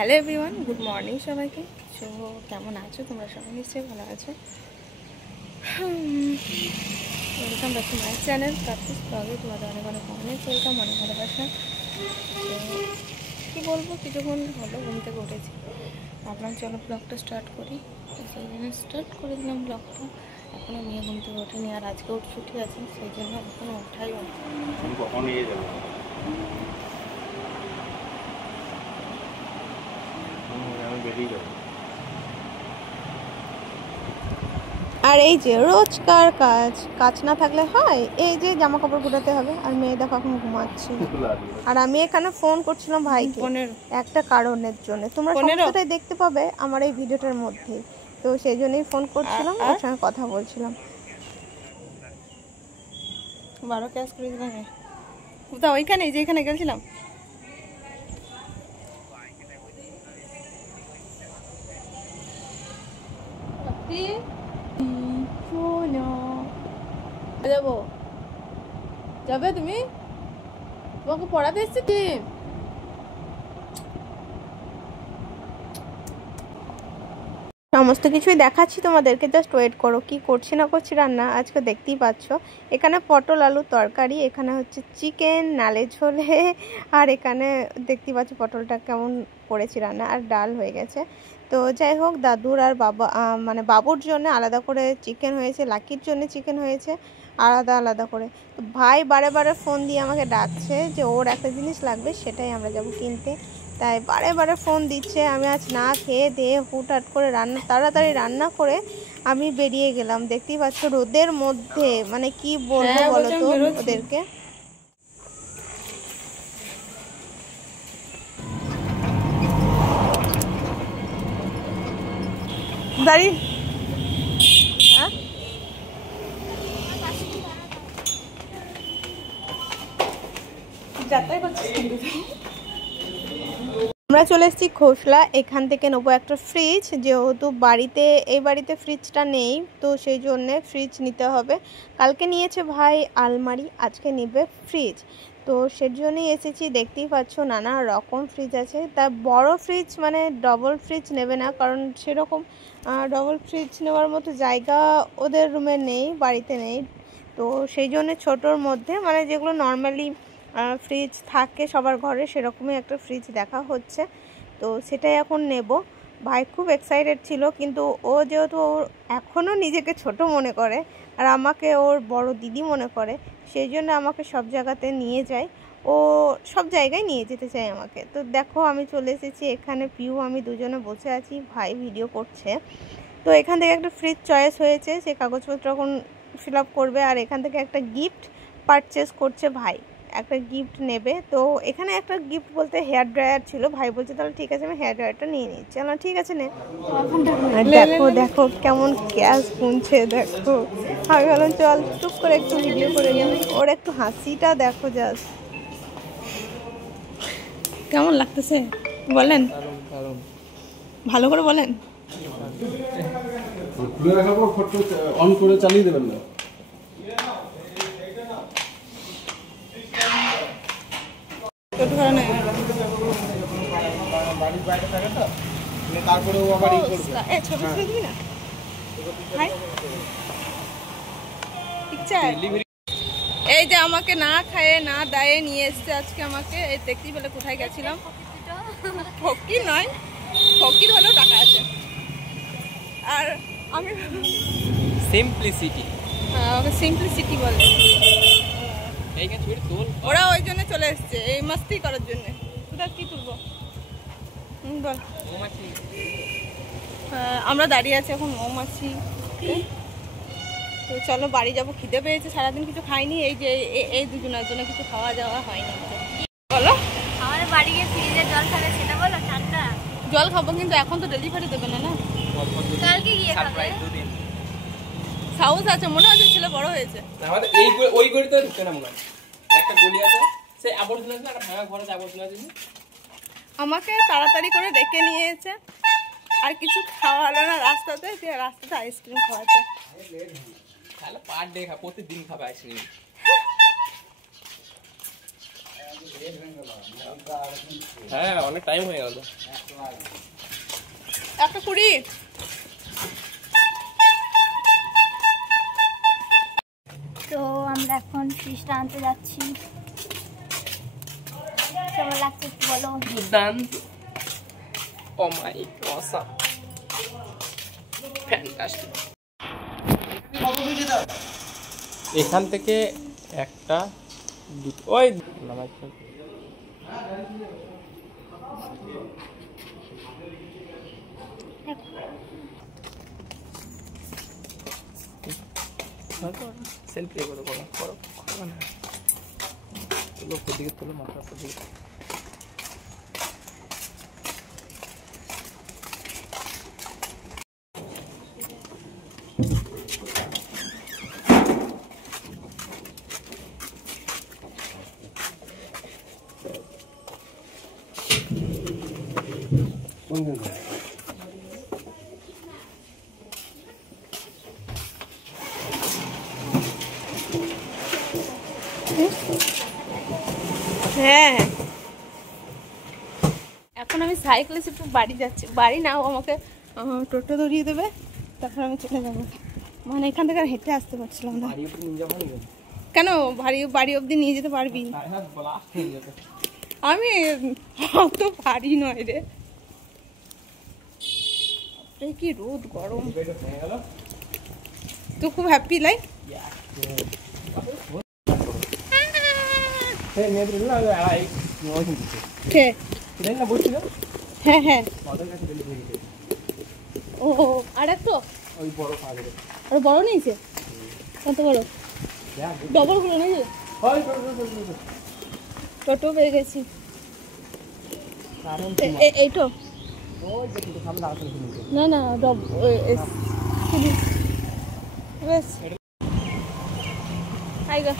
Hello everyone, good morning সবাইকে। So কেমন আছো তোমরা? সবাই নিশ্চয়ই ভালো আছো। Welcome back to my channel কার্তিস ব্লগে। তোমাদের অনেক অনেক ওয়েলকাম, অনেক ভালোবাসা। তো কী বলবো, কিছুক্ষণ হলো ঘুম থেকে উঠেছি, ভাবলাম চলো ব্লগটা স্টার্ট করি। তো সেই জন্য স্টার্ট করে দিলাম ব্লগটা। এখনও মেয়ে ঘুম থেকে ওঠেনি, আর আজকেও ছুটি আছে, সেই জন্য এখনও ওঠাই হয়নি। আর এই যে রোজকার কাজ না থাকলে হয়, এই যে জামা কাপড় গুটাতে হবে। আর মেয়ে দেখো এখন ঘুমাচ্ছে, আর আমি এখানে ফোন করছিলাম ভাইকে একটা কারণের জন্য। তোমরা সমস্তটাই দেখতে পাবে আমার এই ভিডিওটার মধ্যে। তো সেই জন্যই ফোন করছিলাম, ওর সঙ্গে কথা বলছিলাম। 12 ক্যাশ করে দিলাম কোথাও, ওইখানে যেখানে গেছিলাম। যাবো, যাবে তুমি? তোমাকে পড়াতে এসছি কি? সমস্ত কিছুই দেখাচ্ছি তোমাদেরকে, জাস্ট ওয়েট করো। কি করছি না করছি রান্না আজকে দেখতেই পাচ্ছ। এখানে পটল আলু তরকারি, এখানে হচ্ছে চিকেন নালে ঝোলে, আর এখানে দেখতেই পাচ্ছ পটলটা কেমন করেছি রান্না, আর ডাল হয়ে গেছে। তো যাই হোক, দাদুর আর বাবা মানে বাবুর জন্য আলাদা করে চিকেন হয়েছে, লাকির জন্য চিকেন হয়েছে আলাদা আলাদা করে। তো ভাই বারে বারে ফোন দিয়ে আমাকে ডাকছে যে ওর একটা জিনিস লাগবে, সেটাই আমরা যাব কিনতে। তাই বারে বারে ফোন দিচ্ছে। আমি আজ না খেয়ে দিয়ে হুটহাট করে তাড়াতাড়ি রান্না করে আমি বেরিয়ে গেলাম। দেখতেই পাচ্ছ রোদের মধ্যে, মানে কি বলবো বলো তো ওদেরকে। দাঁড়িয়ে যাতায়াত করছি। আমরা চলে এসেছি খোসলা। এখান থেকে নেবো একটা ফ্রিজ, যেহেতু এই বাড়িতে ফ্রিজটা নেই, তো সেই জন্যে ফ্রিজ নিতে হবে। কালকে নিয়েছে ভাই আলমারি, আজকে নিবে ফ্রিজ। তো সেই জন্যই এসেছি। দেখতেই পাচ্ছ নানা রকম ফ্রিজ আছে। তা বড় ফ্রিজ মানে ডবল ফ্রিজ নেবে না, কারণ সেরকম ডবল ফ্রিজ নেওয়ার মতো জায়গা ওদের রুমে নেই, বাড়িতে নেই। তো সেই জন্য ছোটোর মধ্যে, মানে যেগুলো নর্মালি ফ্রিজ থাকে সবার ঘরে, সেরকমই একটা ফ্রিজ দেখা হচ্ছে। তো সেটাই এখন নেব। ভাই খুব এক্সাইটেড ছিল, কিন্তু ও যেহেতু ওর এখনও নিজেকে ছোট মনে করে, আর আমাকে ওর বড় দিদি মনে করে, সেই জন্য আমাকে সব জায়গাতে নিয়ে যায়। ও সব জায়গায় নিয়ে যেতে চায় আমাকে। তো দেখো আমি চলে এসেছি এখানে, পিউ আমি দুজনে বসে আছি, ভাই ভিডিও করছে। তো এখান থেকে একটা ফ্রিজ চয়েস হয়েছে, সে কাগজপত্র এখন ফিল আপ করবে। আর এখান থেকে একটা গিফট পারচেস করছে ভাই, একটা গিফট নেবে। তো এখানে একটা গিফট বলতে হেয়ার ড্রায়ার ছিল। ভাই বলছে তাহলে ঠিক আছে, আমি হেয়ার ড্রায়ারটা নিয়ে নিচ্ছি। না ঠিক আছে নে। দেখো দেখো কেমন ক্যাশ গুনছে, দেখো। আমি বললাম চল টুক করে একটু ভিডিও করে নিই। ওর একটু হাসিটা দেখো জাস্ট, কেমন লাগতেছে বলেন, ভালো করে বলেন। অন করে চালিয়ে দেবেন না। এই যে আমাকে না খায়ে না দায়ে নিয়ে এসছে আজকে আমাকে। এই দেখতেই পেলে কোথায় গেছিলাম। ফকির নয়, ফকির হলেও টাকা আছে। আর আমি সিম্পলিসিটি, ওকে সিম্পলিসিটি বলে। ওরা ওই জন্য চলে এসছে, এই মাস্তি করার জন্য। তোরা কি তুলবো বল। আমরা দাঁড়িয়ে আছি এখন মৌমাছি। তো চলো বাড়ি যাবো, খিদে পেয়েছে, সারাদিন কিছু খাইনি। এই যে এই দুজনের জন্য কিছু খাওয়া যাওয়া হয়নি। বলো আমাদের বাড়ি গিয়ে ফ্রিজে জল খাবে, সেটা বলো। ঠান্ডা জল খাবো, কিন্তু এখন তো ডেলিভারি দেবে না। না কালকে গিয়ে খাবে। সাহস আছে, মনে হচ্ছে ছেলে বড় হয়েছে। আমাদের এই ওই গলিতে ঢুকে না মনে হয়, একটা গলি আছে, সেই আবর্জনা আছে, একটা ভাঙা ঘর আছে, আবর্জনা আছে। আমাকে তাড়াতাড়ি করে ডেকে নিয়েছে, আর কিছু খাওয়ালো না রাস্তাতে। রাস্তাতে আইসক্রিম খাওয়াচ্ছে। তাহলে পার ডে খা, প্রতিদিন খাবে আইসক্রিম। হ্যাঁ অনেক টাইম হয়ে গেল। একটা 20। তো আমরা এখন ফিশটা আনতে যাচ্ছি। কেমন লাগছে একটু বলো। দুর্দান্ত। ও মাই অসাম, ফ্যান্টাস্টিক। এখান থেকে একটা দুটো ওই নামাই সেলফি করো করো করো করো না, তোলো দিকে তোলো, মাথা দিকে। হ্যাঁ এখন আমি সাইকেলে একটু বাড়ি যাচ্ছি, বাড়ি না ও আমাকে টোটো ধরিয়ে দেবে, তারপর আমি চলে যাবো। মানে এখান থেকে আর হেঁটে আসতে পারছিলাম না। কেন বাড়ি অবধি নিয়ে যেতে পারবি? আমি অত পারি নয় রে, কি রোদ গরম। তো খুব হ্যাপি লাইক। হ্যাঁ হ্যাঁ ও আর একটু আর বড় নিয়েছে, কত বড় ডবল গুলো নাকি? টোটো পেয়ে গেছি। এইটো না না বেশ আইগা